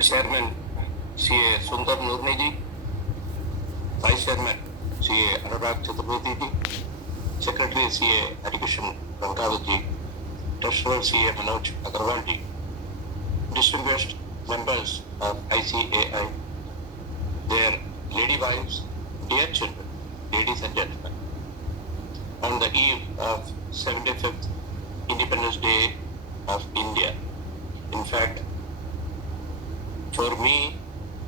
Chairman CA Sundar Nurni ji, Vice Chairman CA Anurag Chaturvedi ji, Secretary CA Harikishan Rangavad ji, Treasurer CA Manoj Agarwal ji, distinguished members of ICAI, their lady wives, dear children, ladies and gentlemen, on the eve of 75th Independence Day of India. In fact, for me,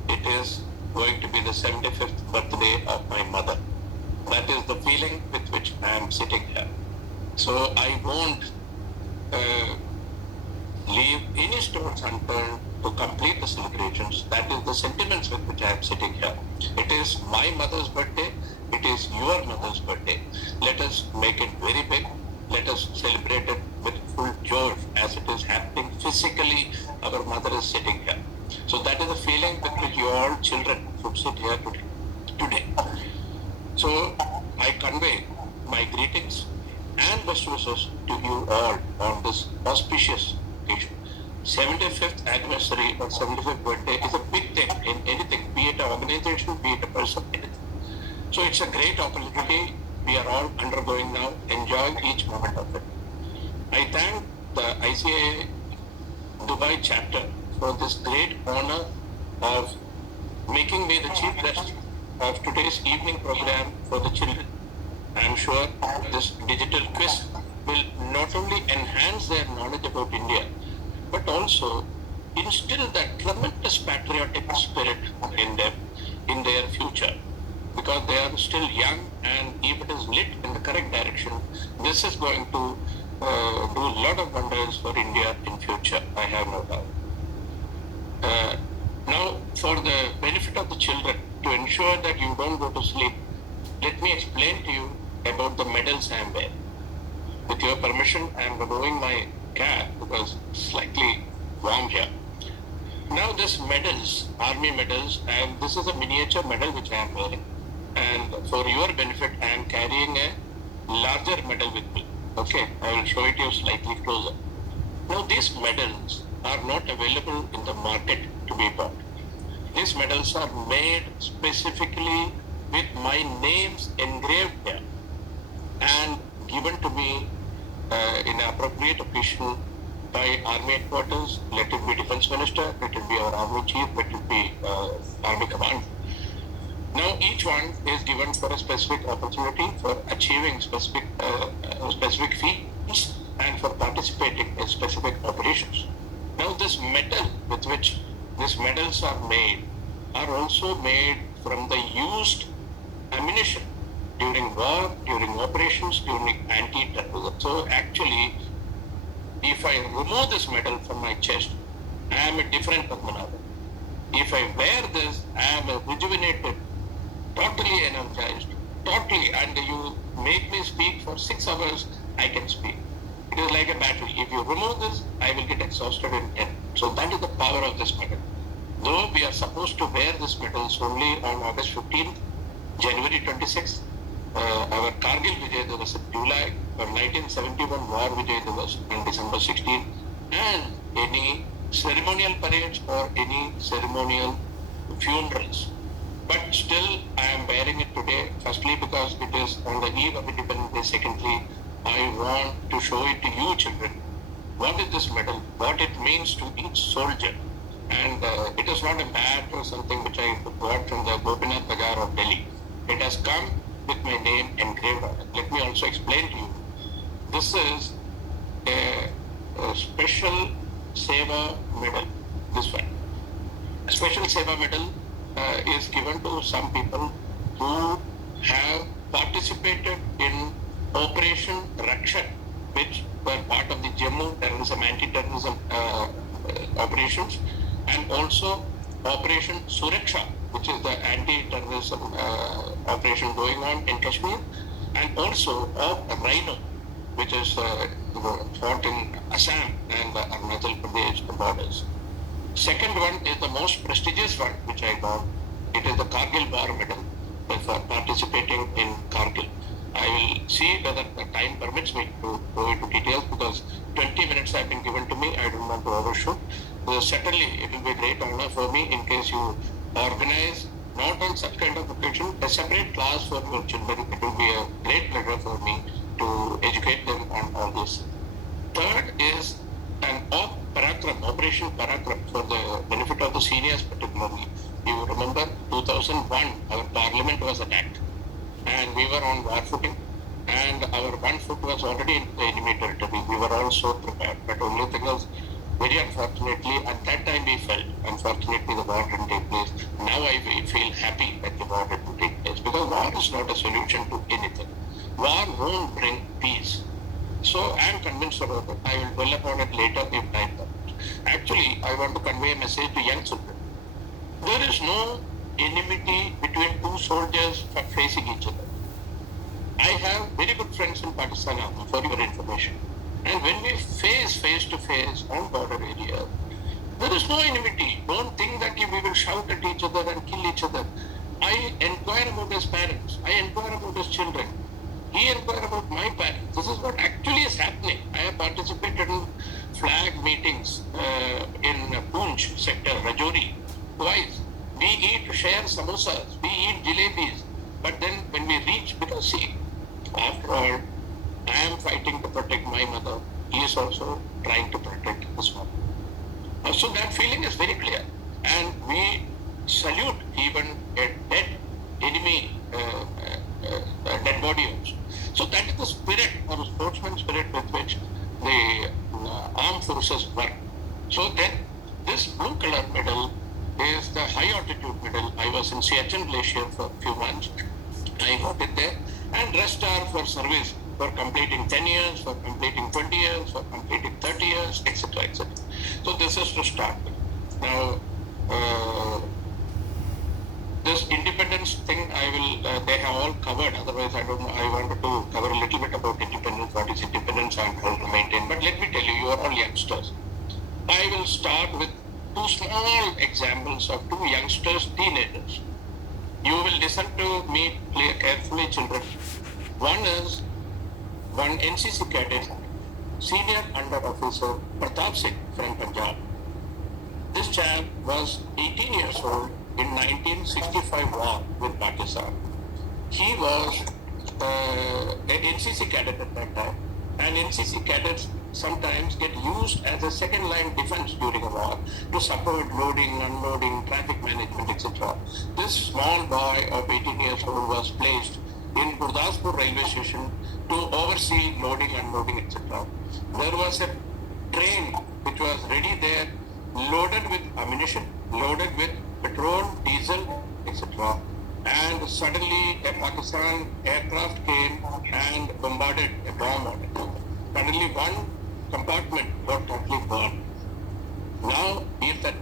it is going to be the 75th birthday of my mother. That is the feeling with which I am sitting here. So I won't leave any stones unturned to complete the celebrations. That is the sentiments with which I am sitting here. It is my mother's birthday. It is your mother's birthday. Let us make it very big. Let us celebrate it with full joy as it is happening physically. Our mother is sitting here. So that is the feeling with which you all children should sit here today. So I convey my greetings and best wishes to you all on this auspicious occasion. 75th anniversary or 75th birthday is a big thing in anything, be it an organization, be it a person, anything. So it's a great opportunity we are all undergoing now. Enjoy each moment of it. I thank the ICAI Dubai chapter for this great honor of making me the chief guest of today's evening program for the children. I am sure this digital quiz will not only enhance their knowledge about India, but also instill that tremendous patriotic spirit in them in their future. Because they are still young, and if it is lit in the correct direction, this is going to do a lot of wonders for India in future. I have no doubt. Now, for the benefit of the children, to ensure that you don't go to sleep, let me explain to you about the medals I am wearing. With your permission, I am removing my cap because it's slightly warm here. Now, this medals, army medals, and this is a miniature medal which I am wearing. And for your benefit, I am carrying a larger medal with me. Okay, I will show it you slightly closer. Now, these medals are not available in the market to be bought. These medals are made specifically with my names engraved here and given to me in appropriate occasion by Army Headquarters, let it be Defense Minister, let it be our Army Chief, let it be Army Command. Now each one is given for a specific opportunity for achieving specific feats and for participating in specific operations. Now this metal with which these medals are made are also made from the used ammunition during war, during operations, during anti-terrorism. So actually, if I remove this medal from my chest, I am a different Padmanabhan. If I wear this, I am a rejuvenated, totally energized, totally, and you make me speak for 6 hours, I can speak. It is like a battery. If you remove this, I will get exhausted in end. So that is the power of this medal. Though we are supposed to wear this medals only on August 15th, January 26th, our Kargil Vijay Divas in July, our 1971 War Vijay Divas on December 16th, and any ceremonial parades or any ceremonial funerals. But still, I am wearing it today, firstly because it is on the eve of Independence Day, secondly, I want to show it to you children. What is this medal? What it means to each soldier. And it is not a badge or something which I got from the Gopinath Bazaar of Delhi. It has come with my name engraved on it. Let me also explain to you. This is a special Seva medal, this one. A special Seva medal is given to some people who have participated in Operation Rakshan, which were part of the Jammu terrorism, anti-terrorism operations, and also Operation Suraksha, which is the anti-terrorism operation going on in Kashmir, and also of Rhino, which is fought in Assam and Arunachal Pradesh borders. Second one is the most prestigious one which I got. It is the Kargil War Medal for participating in Kargil. I will see whether the time permits me to go into details because 20 minutes have been given to me. I don't want to overshoot. certainly it will be a great honor for me in case you organize not on such kind of occasion a separate class for your children. It will be a great pleasure for me to educate them on all this. Third is an Parakram, Operation Parakram, for the benefit of the seniors particularly. You remember 2001, our parliament was attacked and we were on war footing and our one foot was already in the enemy territory. We were all so prepared, but only thing was, very unfortunately, at that time we felt, unfortunately the war didn't take place. Now I feel happy that the war didn't take place because war is not a solution to anything. War won't bring peace. So I am convinced about it. I will dwell upon it later if time permits. Actually, I want to convey a message to young children. There is no enmity between two soldiers facing each other. I have very good friends in Pakistan Army, for your information. And when we face to face on border areas, there is no enmity. Don't think that we will shout at each other and kill each other. I inquire about his parents. I inquire about his children. He inquired about my parents. This is what actually is happening. I have participated in flag meetings in Poonch sector, Rajouri, twice. We share samosas, we eat jalebis. But then when we reach, because see, after all, I am fighting to protect my mother. He is also trying to protect his mother. So that feeling is very clear. And we salute even a dead enemy, dead body also. So that is the spirit or the sportsman spirit with which the armed forces work. So then this blue color medal is the high altitude medal. I was in Siachen Glacier for a few months. I got it there. And rest are for service, for completing 10 years, for completing 20 years, for completing 30 years, etc. etc. So this is to start with. Now, this independence thing, they have all covered. Otherwise, I wanted to cover a little bit about independence, what is independence and how to maintain. But let me tell you, you are all youngsters. I will start with two small examples of two youngsters, teenagers. You will listen to me carefully, children. One is one NCC cadet, senior under officer Pratap Singh from Punjab. This chap was 18 years old in 1965 war with Pakistan. He was an NCC cadet at that time, and NCC cadets sometimes get used as a second line defense during a war to support loading, unloading, traffic management, etc. This small boy of 18 years old was placed in Gurdaspur railway station to oversee loading, unloading, etc. There was a train which was ready there, loaded with ammunition, loaded with petrol, diesel, etc. And suddenly a Pakistan aircraft came and bombarded a bomb on it. Suddenly one compartment got totally burned. Now, if that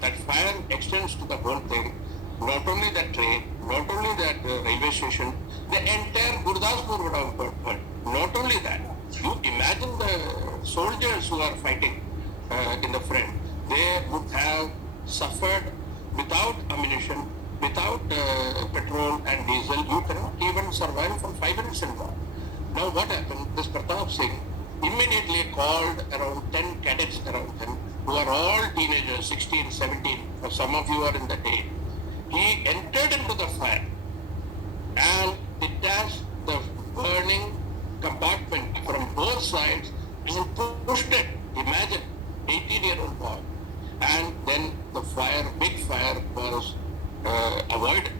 that fire extends to the whole thing, not only that train, not only that railway station, the entire Gurdaspur would have got burned. Not only that, you imagine the soldiers who are fighting in the front, they would have suffered without ammunition, without petrol and diesel. You cannot even survive for 5 minutes in war. Now what happened? This Pratap Singh immediately called around 10 cadets around him, who are all teenagers, 16, 17, or some of you are in the day. He entered into the fire and detached the burning compartment from both sides and pushed it. Imagine, 18-year-old boy. And then the fire, big fire, was avoided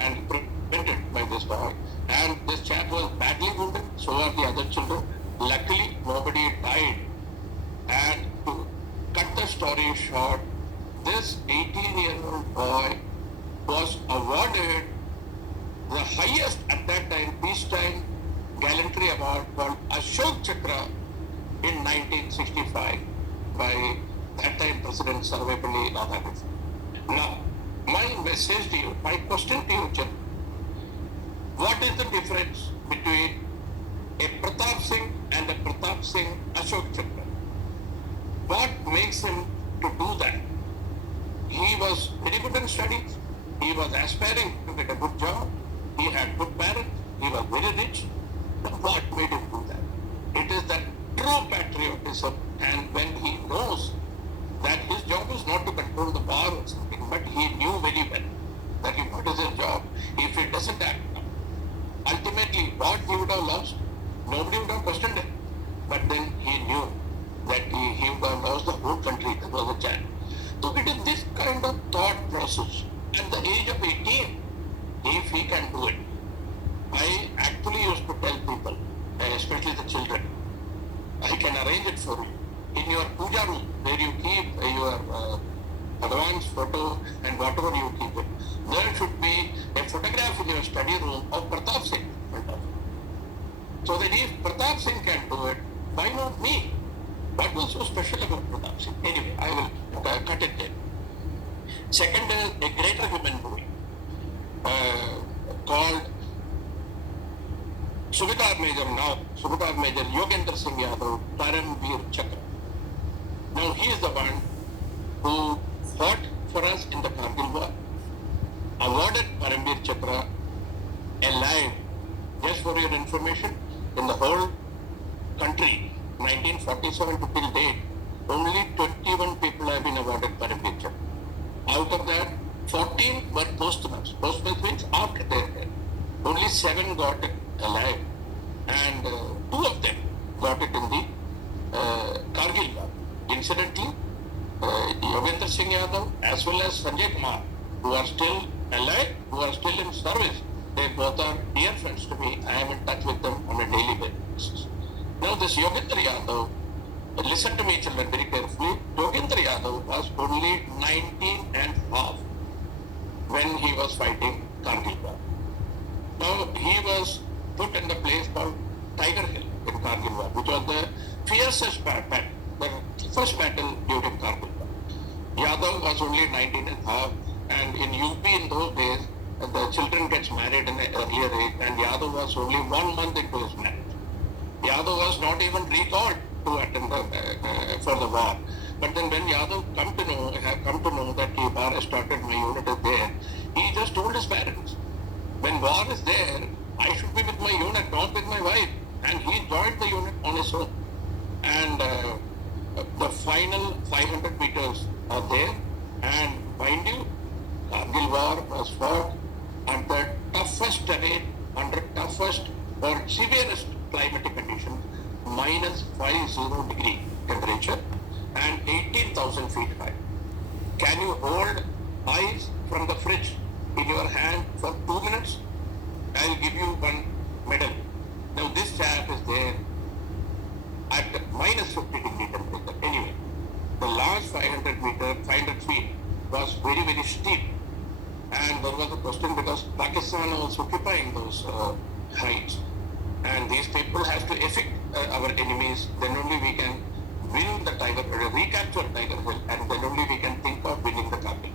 and prevented by this boy. And this chap was badly wounded, so are the other children. Luckily, nobody died. And to cut the story short, this 18-year-old boy was awarded the highest at that time peacetime gallantry award called Ashok Chakra in 1965 by that time President Sarvepalli Radhakrishnan. Now, my message to you, my question to you, children, what is the difference between a Pratap Singh and a Pratap Singh Ashok Chakra? What makes him to do that? He was very good in studies. He was aspiring to get a good job. He had good parents. He was very rich. But what made him do that? It is that true patriotism, and when he knows special about Pratap Singh? Anyway, I will cut it there. Second is a greater human being called Subedar Major Yogendra Singh Yadav, Paramveer Chakra. Now he is the one who fought for us in the Kargil war, awarded Paramveer Chakra alive. Just for your information, in the whole country, 1947 to till date, only 21 people have been awarded Paramveer Chakra. Out of that, 14 were posthumous. Posthumous means after their death. Only 7 got it alive, and 2 of them got it in the Kargil war. Incidentally, Yogendra Singh Yadav as well as Sanjay Kumar, who are still alive, who are still in service, they both are dear friends to me. I am in touch with them on a daily basis. Now this Yogendra Yadav, listen to me children very carefully, Yogendra Yadav was only 19 and half when he was fighting Kargil war. Now he was put in the place called Tiger Hill in Kargil war, which was the fiercest battle, the first battle during Kargil war. Yadav was only 19 and half, and in UP in those days, the children gets married in an earlier age, and Yadav was only 1 month into his marriage. Yadav was not even recalled to attend for the war. But then when Yadav come to know that the war has started, my unit is there, he just told his parents, when war is there, I should be with my unit, not with my wife. And he joined the unit on his own. And the final 500 meters are there. And mind you, Kargil war was fought under toughest terrain, under toughest or severest climatic conditions, -50 degree temperature and 18,000 feet high. Can you hold ice from the fridge in your hand for 2 minutes? I'll give you one medal. Now this chap is there at -50 degree temperature. Anyway, the last 500 feet was very, very steep. And there was a question because Pakistan was occupying those heights. And these people have to affect our enemies, then only we can win the recapture Tiger Hill, and then only we can think of winning the Kargil.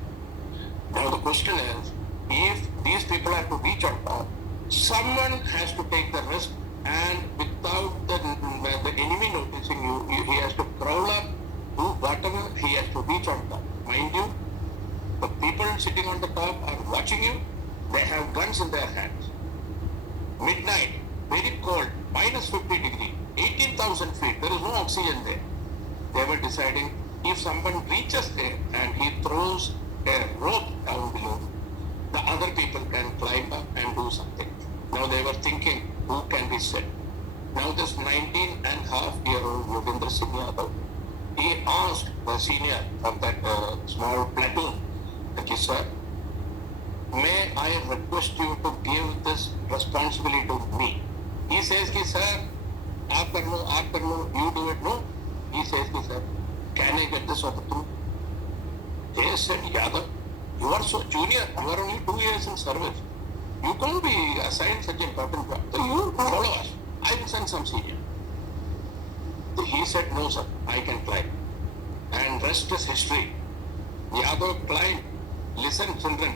Now the question is, if these people have to reach on top, someone has to take the risk, and without the enemy noticing you, he has to crawl up, do whatever, he has to reach on top. Mind you, the people sitting on the top are watching you, they have guns in their hands. Midnight, very cold, -50 degree, 18,000 feet, there is no oxygen there. They were deciding if someone reaches there and he throws a rope down below, the other people can climb up and do something. Now they were thinking, who can be saved? Now this 19-and-a-half-year-old Yogendra Singh Yadav, he asked the senior of that small platoon, sir, may I request you to give this responsibility to me? He says, sir, aap kar lo, you do it, no? He says, sir, can I get this opportunity? They said, Yadav, you are so junior, you are only 2 years in service. You can't be assigned such an important job. So you follow us. I will send some senior. So he said, no sir, I can climb. And rest is history. Yadav climbed. Listen children,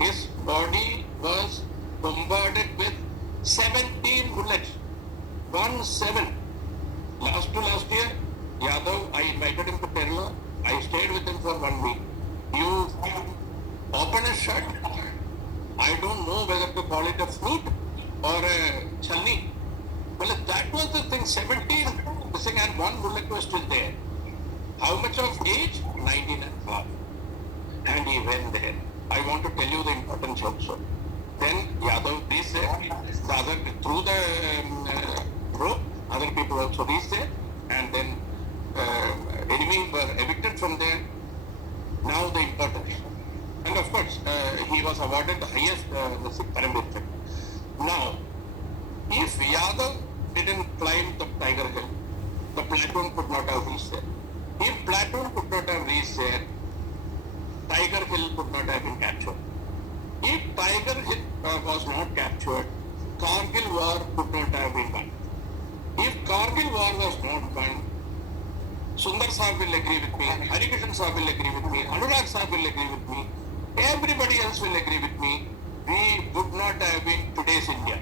his body was bombarded with 17 bullets. 17. Last year, Yadav, I invited him to Kerala. I stayed with him for 1 week. You open a shirt. I don't know whether to call it a flute or a chalni. Well, that was the thing, 17 missing and 1 bullet was still there. How much of age? 19 and half. And he went there. I want to tell you the importance also. Then Yadav reached there. The other, through the rope, other people also reached there. And then enemy were evicted from there. Now the importance. And of course, he was awarded the highest Paramveer Chakra. Now, if Yadav didn't climb the Tiger Hill, the platoon could not have reached there. If platoon could not have reached there, Tiger Hill could not have been captured. If Tiger Hill was not captured, Kargil war could not have been won. If Kargil war was not won, Sundar Sahib will agree with me, Harikishan Sahib will agree with me, Anurag Sahib will agree with me, everybody else will agree with me. We would not have been today's India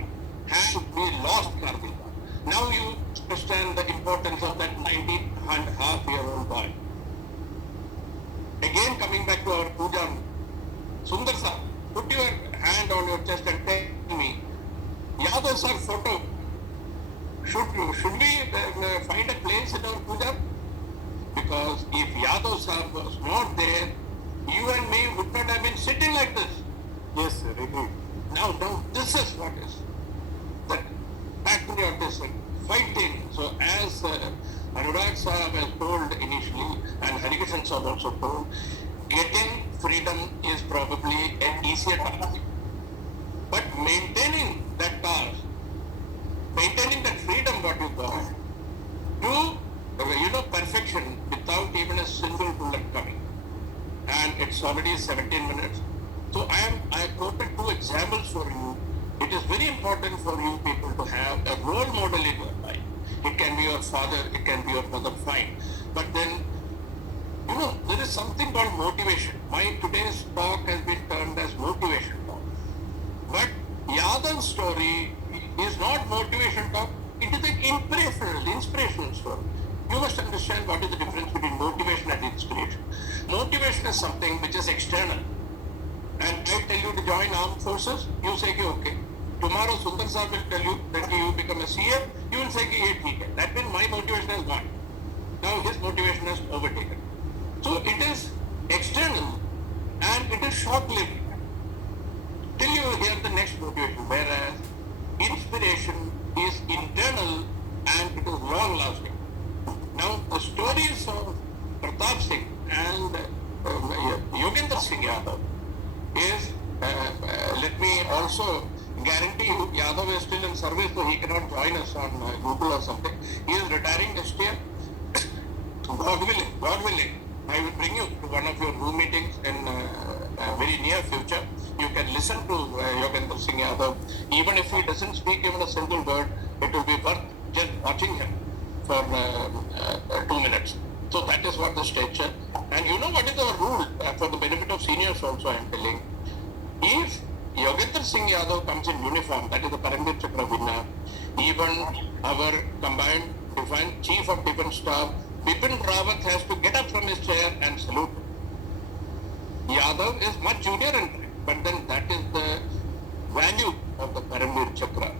had we lost Kargil. Now you understand the importance of that 19-and-a-half-year-old boy. Again, coming back to our puja, Sundar Sahib, put your hand on your chest and tell me, Yadav sir photo, should we find a place in our puja? Because if Yadav sir was not there, you and me would not have been sitting like this. Yes, sir, agree. Now, this is what is that patriotism, fighting. So, as Anurag Sahib has told initially, and Harikishan Sahib also told, getting freedom is probably an easier task. But maintaining that task, maintaining that freedom what you got, to perfection without even a single bullet coming. And it's already 17 minutes. So I quoted two examples for you. It is very important for you people to have a role model in your life. It can be your father, it can be your mother, fine. But then, there is something called motivation. My today's talk has been termed as motivation talk. But Yadav's story is not motivation talk, it is an inspirational story. You must understand what is the difference between motivation and inspiration. Motivation is something which is external. And I tell you to join armed forces, you say, okay. Tomorrow Sundar Sahib will tell you that you become a CM, you will say, okay. That means my motivation has gone. Now his motivation has overtaken. So it is external and it is short-lived till you hear the next motivation. Whereas inspiration is internal and it is long-lasting. Now the stories of Pratap Singh and Yogendra Singh Yadav is, let me also guarantee you, Yadav is still in service, so he cannot join us on Google or something. He is retiring next year. God willing, I will bring you to one of your Zoom meetings in very near future. You can listen to Yogendra Singh Yadav. Even if he doesn't speak even a single word, it will be worth just watching him for 2 minutes. So that is what the stature. And you know what is our rule for the benefit of seniors also I am telling. If Yogendra Singh Yadav comes in uniform, that is the Paramveer Chakra winner, even our combined chief of defense staff, Bipin Rawat has to get up from his chair and salute. Yadav is much junior in rank, but then that is the value of the Paramveer Chakra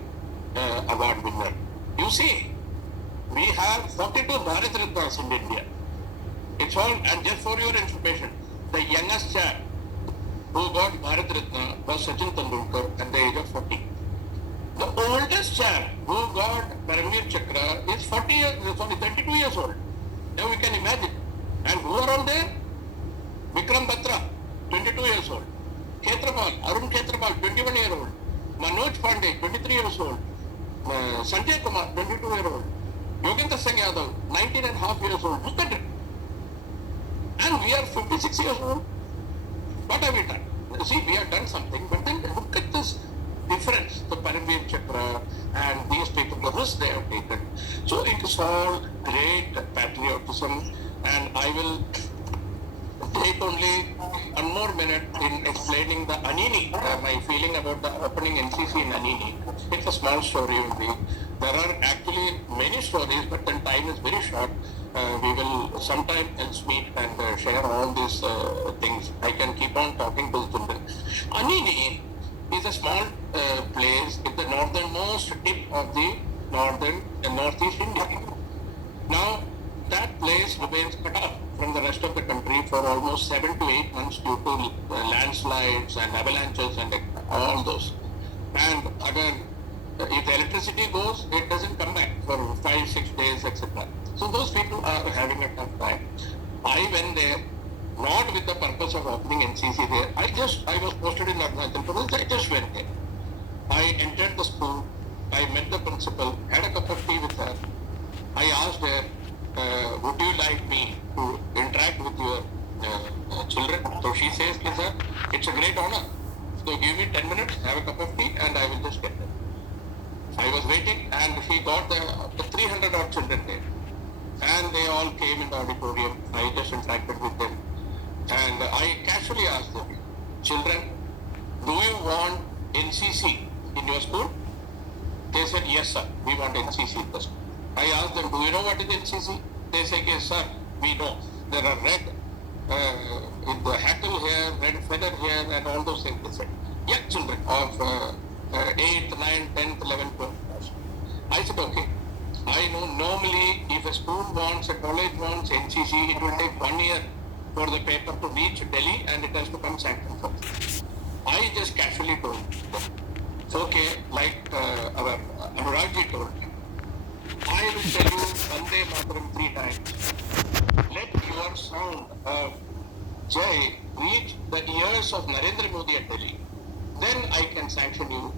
award winner. You see, we have 42 Bharat Ratnas in India. It's all, and just for your information, the youngest chap who got Bharat Ratna was Sachin Tendulkar at the age of 40. The oldest chap who got Paramveer Chakra is 32 years old. Now we can imagine. And who are all there? Vikram Batra, 22 years old. Arun Khetrapal, 21 years old. Manoj Pandey, 23 years old. Sanjay Kumar, 22 years old. Yogendra Singh Yadav, 19-and-a-half years old. Look at it. And we are 56 years old. What have we done? See, we have done something, but then look at this difference, the Paramveer Chakra and these people, the risk they have taken. So it is all great patriotism, and I will take only one more minute in explaining the Anini, my feeling about the opening NCC in Anini. It's a small story only. There are actually many stories, but then time is very short. We will sometime else meet and share all these things. I can keep on talking to children. Anini is a small place at the northernmost tip of the northeast India. Now, that place remains cut off from the rest of the country for almost 7 to 8 months due to landslides and avalanches and all those. And again, if the electricity goes, it doesn't come back for 5-6 days, etc. So those people are having a tough time. I went there not with the purpose of opening NCC there. I was posted in Arunachal Pradesh. I just went there. I entered the school. I met the principal, had a cup of tea with her. I asked her, would you like me to interact with your children? So she says, sir, it's a great honor. So give me 10 minutes, have a cup of tea, and I will just get there. I was waiting, and she got the 300 odd children there. and they all came in the auditorium. I just interacted with them, and I casually asked them, children, do you want NCC in your school? They said, yes, sir, we want NCC in the school. I asked them, do you know what is NCC? They said, yes, sir, we know. There are red in the hackle here, red feather here, and all those things. They said, young children of 8th, 9th, 10th, 11th, 12th class. I said, okay. I know normally if a school wants, a college wants NCC, it will take 1 year for the paper to reach Delhi and it has to come sanctioned first. I just casually told them, it's okay, like our Anuragji told me. I will tell you Vande Mataram 3 times. Let your sound of Jai reach the ears of Narendra Modi at Delhi. Then I can sanction you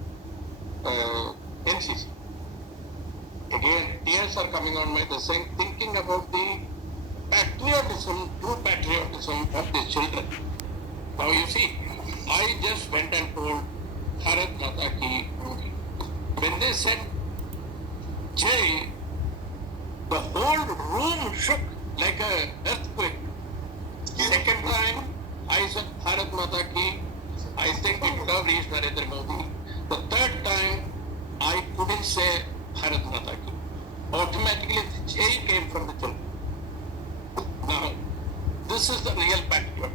NCC. Again, tears are coming on my thing, thinking about the patriotism, true patriotism of these children. Now you see, I just went and told Bharat Mata Ki. When they said Jai, the whole room shook like an earthquake. Second time, I said Bharat Mata Ki. I think it would have reached Narendra Modi. The third time, I couldn't say Bharat Mata Ki. Automatically, Jai came from the children. Now, this is the real patriotism.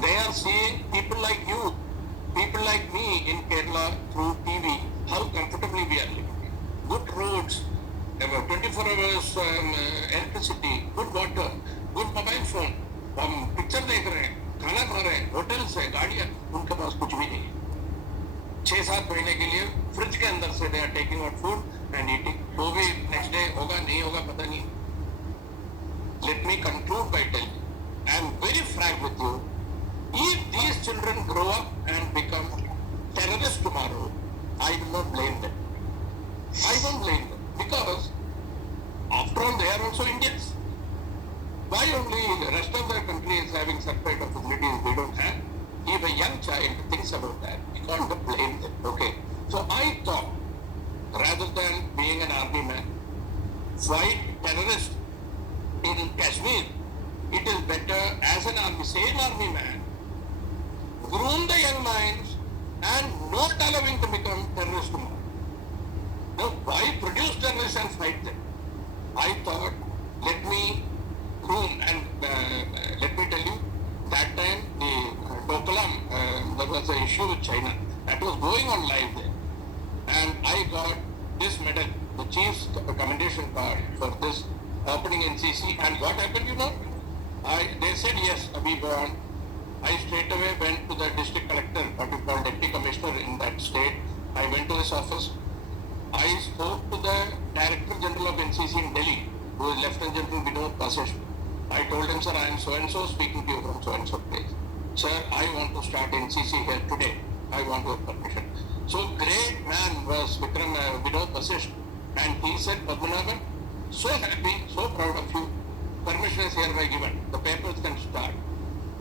They are seeing people like you, people like me in Kerala through TV, how comfortably we are living. Good roads, 24 hours electricity, good water, good mobile phone. हम picture देख रहे हैं, खाना खा रहे हैं, hotels है, गाड़ियाँ, उनके पास कुछ भी नहीं है. 6-7 महीने के लिए फ्रिज के अंदर से they are taking out food and eating. वो भी next day होगा नहीं होगा पता नहीं. Let me conclude by telling you, I am very frank with you. If these children grow up and become terrorists tomorrow, I will not blame them. I won't blame them because after all they are also Indians. Why only the rest of the country is having such kind of facilities we don't have? If a young child thinks about that, we can't blame them. Okay. So I thought, rather than being an army man, fight terrorists in Kashmir, it is better as an army, same army man, groom the young minds and not allowing to become terrorists tomorrow. Now, why produce terrorists and fight them? I thought, let me groom and let me tell you, that time the Doklam, there was an issue with China that was going on live there. And I got this medal, the chief's commendation card for this opening NCC. And what happened, you know? They said, yes, we won. I straight away went to the district collector, what we call deputy commissioner in that state. I went to his office. I spoke to the Director General of NCC in Delhi, who is Lieutenant General Vinod Vasish. I told him, sir, I am so-and-so speaking to you from so-and-so place. Sir, I want to start NCC here today. I want your permission. So great man was Vinod Vasish, and he said, Padmanabhan, so happy, so proud of you. Permission is hereby given. The papers can start.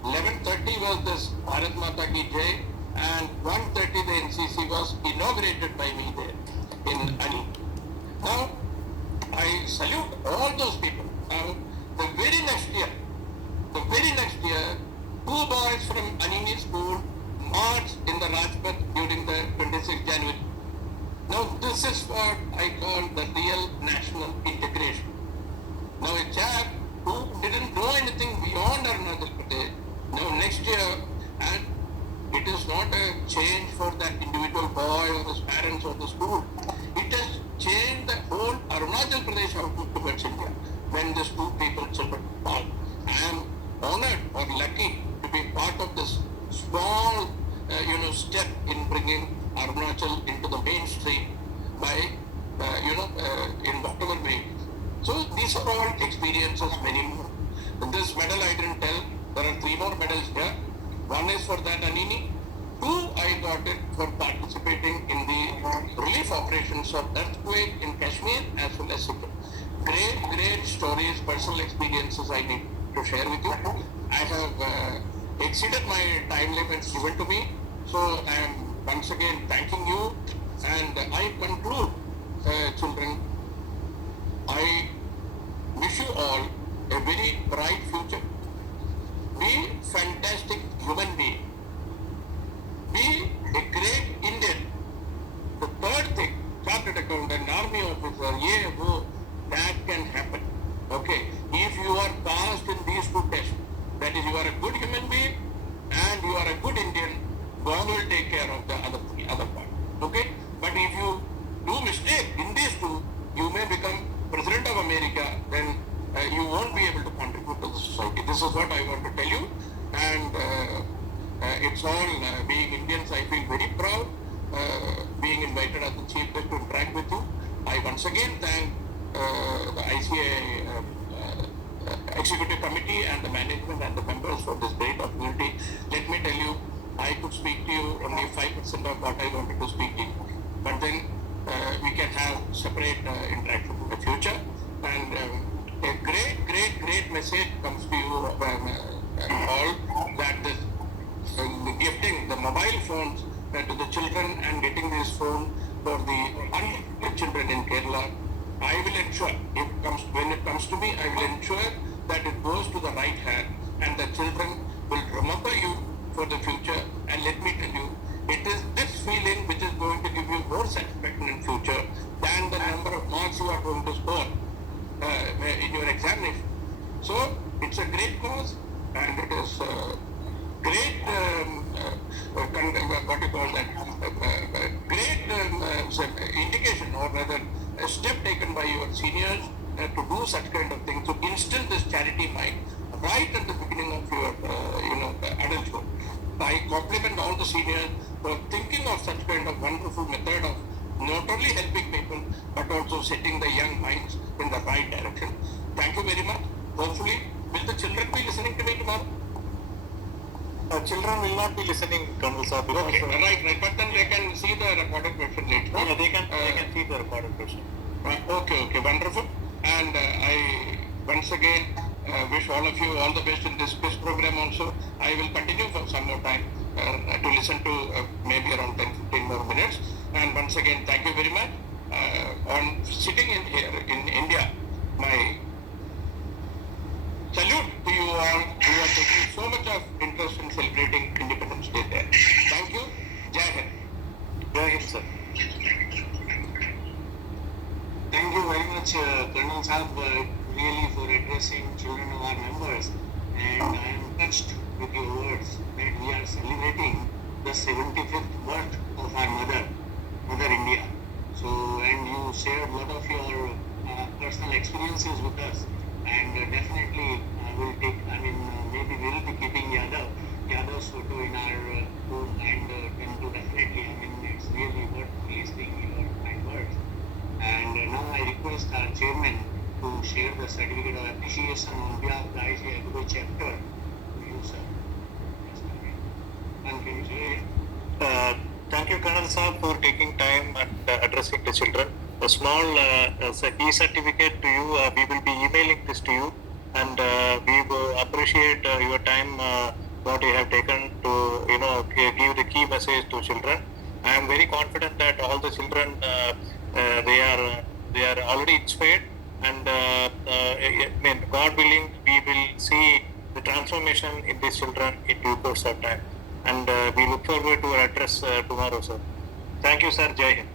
11:30 was this Bharat Mata Ki Jai, and 1:30 the NCC was inaugurated by me there in Ani. Now, I salute all those people. Now, the very next year, 2 boys from Anini school marched in the Rajpath during the 26th January. Now, this is what I call the real national integration. Now, a chap who didn't know anything beyond Arunachal Pradesh, now next year, and it is not a change for that individual boy or his parents or the school. It has changed the whole Arunachal Pradesh outlook towards India when these two people children born. I am honored or lucky to be part of this small, step in bringing Arunachal into the mainstream by, in whatever way. So these are all experiences, many more. This medal I didn't tell. There are 3 more medals here. One is for that Anini. 2, I got it for participating in the relief operations of earthquake in Kashmir as well as Sikkim. Great stories, personal experiences I need to share with you. I have exceeded my time limits given to me. So I am once again thanking you, and I conclude, children, I wish you all a very bright future. Be fantastic human being. Be a great Indian. The third thing, chartered accountant, army officer, that can happen. Okay, if you are passed in these two tests, that is, you are a good human being and you are a good Indian, God will take care of the other part. Okay, but if you do mistake in these two, you may become President of America, then you won't be able to contribute to the society. This is what I want to tell you, and it's all being Indians. I feel very proud being invited as the chief guest to interact with you. I once again thank the ICA executive committee and the management and the members for this great opportunity. Let me tell you, I could speak to you only 5% of what I wanted to speak to you, but then we can have separate interaction in the future, and a great message comes to you all, that this gifting the mobile phones to the children and getting this phone for the unemployed children in Kerala, I will ensure, when it comes to me, I will ensure that it goes to the right hand and the children will remember you for the future. And let me tell you, it is this feeling which is going to give you more satisfaction in future than the number of marks you are going to score in your examination. So it's a great cause, and it is great, what you call that, great indication, or rather a step taken by your seniors to do such kind of things, to instill this charity mind right at the beginning of your adulthood. I compliment all the seniors for thinking of such kind of wonderful method of not only helping people but also setting the young minds in the right direction. Thank you very much. Hopefully, will the children be listening to me tomorrow? Children will not be listening, Colonel Sir. Okay, right. But then they can see the recorded question later. Yeah, they can see the recorded question. Okay, wonderful. And I once again wish all of you all the best in this quiz program also. I will continue for some more time to listen to maybe around 10-15 more minutes. And once again, thank you very much. On sitting in here in India, my salute to you all who are taking so much of interest in celebrating Independence Day there. Thank you. Jai Hind. Jai Hind, sir. Thank you very much, Colonel Saab, really for addressing children of our members. And I am touched with your words that we are celebrating the 75th birth of our Mother India. So, and you shared a lot of your personal experiences with us. And definitely maybe we'll be keeping Yadav's photo in our room, and definitely, it's really worth listening your kind words. And now I request our chairman to share the certificate of appreciation on behalf of the ICA Agro chapter to you, sir. Thank you, sir. Thank you, Colonel Saab, for taking time and addressing the children. A small e-certificate to you. We will be emailing this to you, and we will appreciate your time, what you have taken to give the key message to children. I am very confident that all the children they are already inspired, and God willing, we will see the transformation in these children in due course of time. And we look forward to your address tomorrow, sir. Thank you, sir. Jai Hind.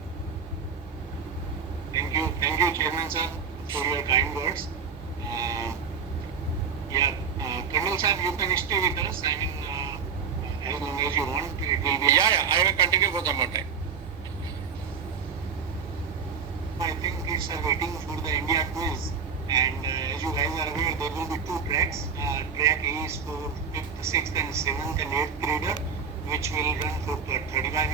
Thank you, Chairman sir, for your kind words. Colonel sir, you can stay with us. As long as you want, it will be. Yeah, I will continue for some more time. I think it's waiting for the India quiz. And as you guys are aware, there will be two tracks. Track A is for 5th, 6th and 7th and 8th grader, which will run for 35